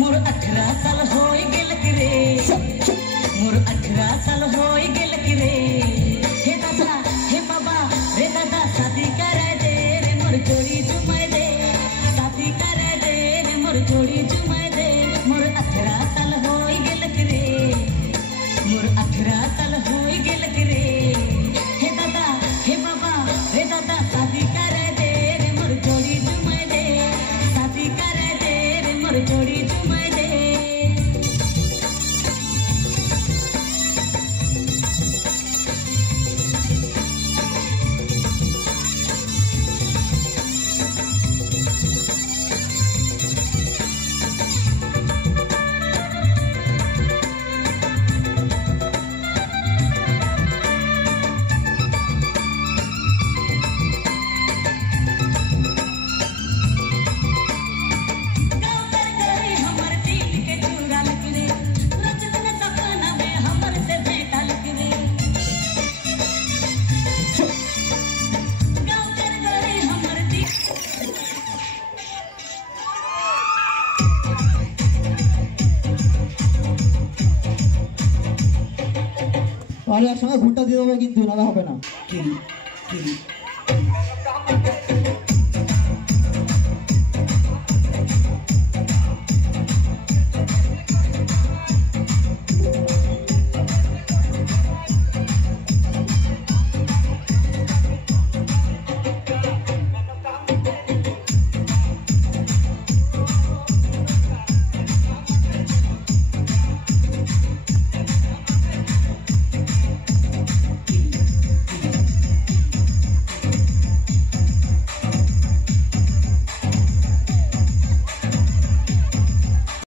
मोर 18 साल होई गेल रे मोर 18 साल होई गेल रे हे दादा हे बाबा रे दादा शादी करे दे रे मोर जोड़ी जुमाए दे शादी करे दे रे मोर जोड़ी जुमाए दे मोर 18 साल होई गेल रे मोर 18 साल होई गेल रे हे दादा हे बाबा रे दादा शादी करे दे रे मोर जोड़ी जुमाए दे शादी करे दे रे मोर जोड़ी जुमाए दे তাহলে একসঙ্গে ঘুরটা দিয়ে দেবে কিন্তু নাহলে হবে না। কি